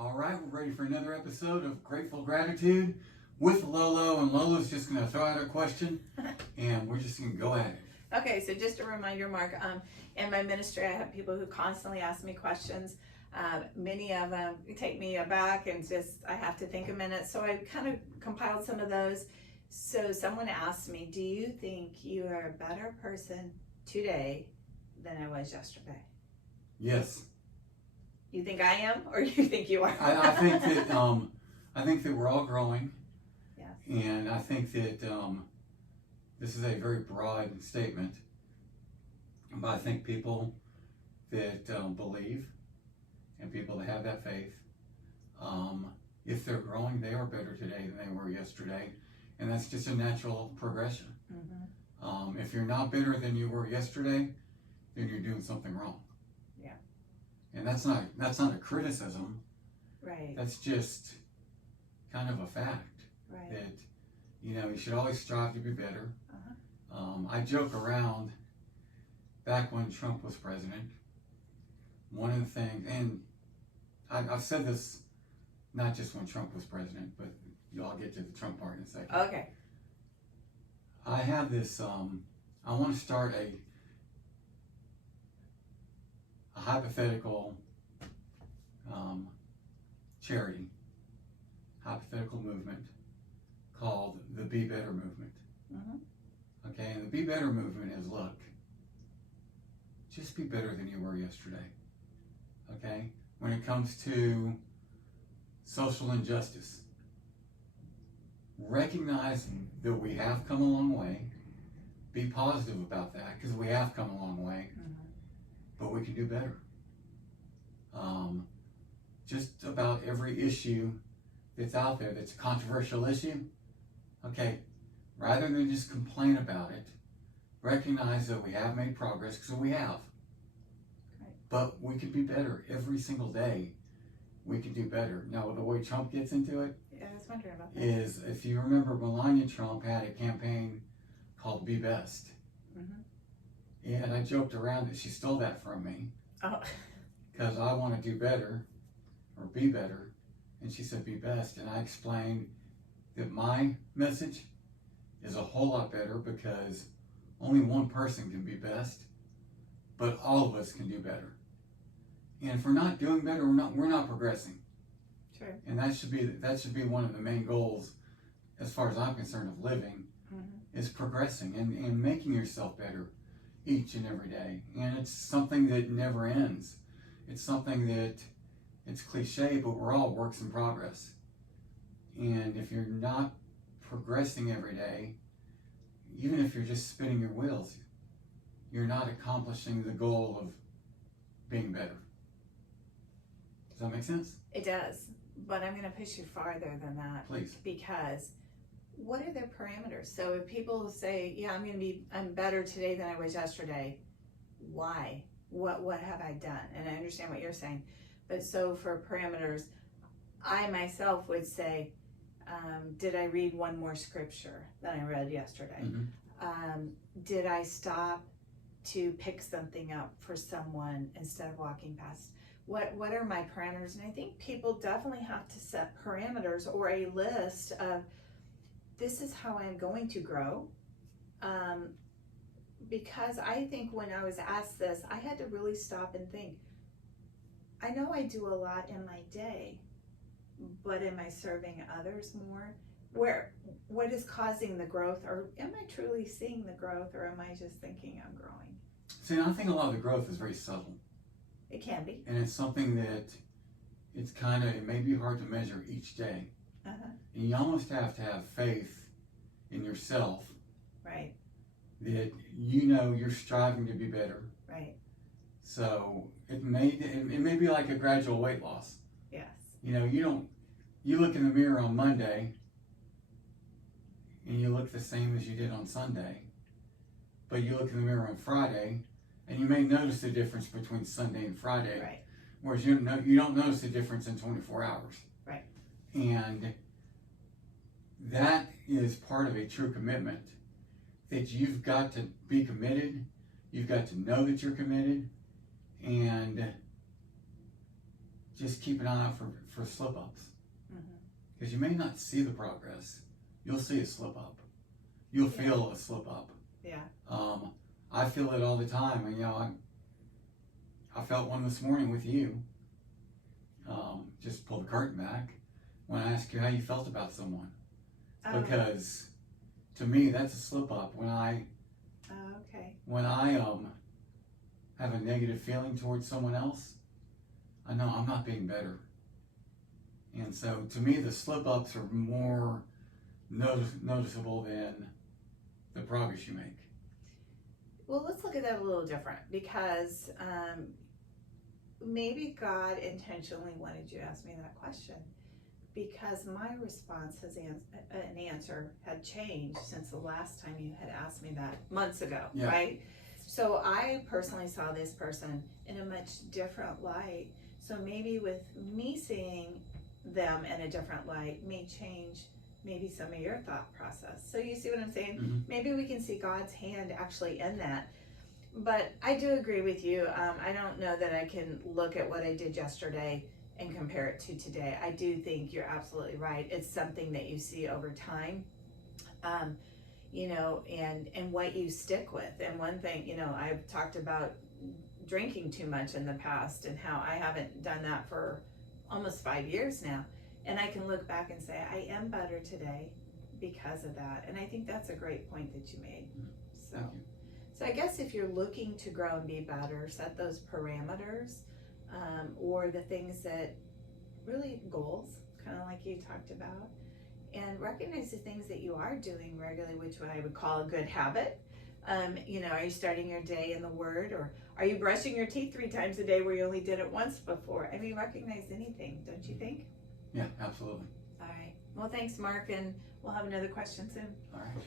All right, we're ready for another episode of Grateful Gratitude with Lolo, and Lolo's just going to throw out a question, and we're just going to go at it. Okay, so just a reminder, Mark, in my ministry, I have people who constantly ask me questions. Many of them take me aback and I have to think a minute. So I kind of compiled some of those. So someone asked me, do you think you are a better person today than I was yesterday? Yes. You think I am, or you think you are? I think that we're all growing. Yes. And I think that this is a very broad statement. But I think people that believe and people that have that faith, if they're growing, they are better today than they were yesterday. And that's just a natural progression. Mm-hmm. If you're not better than you were yesterday, then you're doing something wrong. Yeah. And that's not a criticism. Right. That's just kind of a fact. Right. That, you should always strive to be better. Uh-huh. I joke around back when Trump was president. One of the things, and I've said this not just when Trump was president, but I'll get to the Trump part in a second. Okay. I have this, I want to start a hypothetical charity, hypothetical movement called the Be Better Movement. Mm-hmm. Okay, and the Be Better Movement is, look, just be better than you were yesterday. Okay, when it comes to social injustice, recognize that we have come a long way. Be positive about that, because we have come a long way. Mm-hmm. But we can do better. Just about every issue that's out there that's a controversial issue, okay, rather than just complain about it, recognize that we have made progress, because we have. Right. But we could be better every single day. We can do better. Now, the way Trump gets into it, Yeah, I was wondering about that. is, if you remember, Melania Trump had a campaign called Be Best. Mm-hmm. And I joked around that she stole that from me, Oh. because I want to do better, or be better, and she said be best, and I explained that my message is a whole lot better, because only one person can be best, but all of us can do better. And if we're not doing better, we're not progressing. Sure. And that should be one of the main goals, as far as I'm concerned, of living, Mm-hmm. is progressing and making yourself better each and every day. And it's something that never ends. It's something that, it's cliche, but we're all works in progress. And if you're not progressing every day, even if you're just spinning your wheels, you're not accomplishing the goal of being better. Does that make sense? It does, but I'm going to push you farther than that. Please. Because what are their parameters? So if people say, yeah, I'm better today than I was yesterday, why? What have I done? And I understand what you're saying. But so for parameters, I myself would say, did I read one more scripture than I read yesterday? Mm-hmm. Did I stop to pick something up for someone instead of walking past? What are my parameters? And I think people definitely have to set parameters or a list of, this is how I'm going to grow. Because I think when I was asked this, I had to really stop and think. I know I do a lot in my day, but am I serving others more? What is causing the growth? Or am I truly seeing the growth, or am I just thinking I'm growing? See, I think a lot of the growth is very subtle. It can be. And it's something that it may be hard to measure each day. Uh-huh. And you almost have to have faith in yourself. Right. That you're striving to be better. Right. So it may be like a gradual weight loss. Yes. You look in the mirror on Monday and you look the same as you did on Sunday. But you look in the mirror on Friday and you may notice the difference between Sunday and Friday. Right. Whereas you don't notice the difference in 24 hours. Right. And that is part of a true commitment, that you've got to be committed, you've got to know that you're committed, and just keep an eye out for slip ups. Mhm. Because you may not see the progress. You'll see a slip up. You'll feel a slip up. Yeah. I feel it all the time. And, I felt one this morning with you. Just pull the curtain back when I asked you how you felt about someone. Because to me, that's a slip up. When I have a negative feeling towards someone else, I know I'm not being better. And so to me, the slip ups are more noticeable than the progress you make. Well, let's look at that a little different, because maybe God intentionally wanted you to ask me that question, because my response an answer had changed since the last time you had asked me that months ago, right? So I personally saw this person in a much different light. So maybe with me seeing them in a different light may change maybe some of your thought process. So you see what I'm saying? Mm-hmm. Maybe we can see God's hand actually in that. But I do agree with you. I don't know that I can look at what I did yesterday and compare it to today. I do think you're absolutely right. It's something that you see over time, and what you stick with. And one thing, I've talked about drinking too much in the past and how I haven't done that for almost 5 years now. And I can look back and say, I am better today because of that. And I think that's a great point that you made. Thank you. So I guess if you're looking to grow and be better, set those parameters, or the things that really goals, kind of like you talked about, and recognize the things that you are doing regularly, which I would call a good habit. Are you starting your day in the Word, or are you brushing your teeth 3 times a day where you only did it once before? I mean, recognize anything, don't you think? Yeah, absolutely. All right. Well, thanks, Mark, and we'll have another question soon. All right.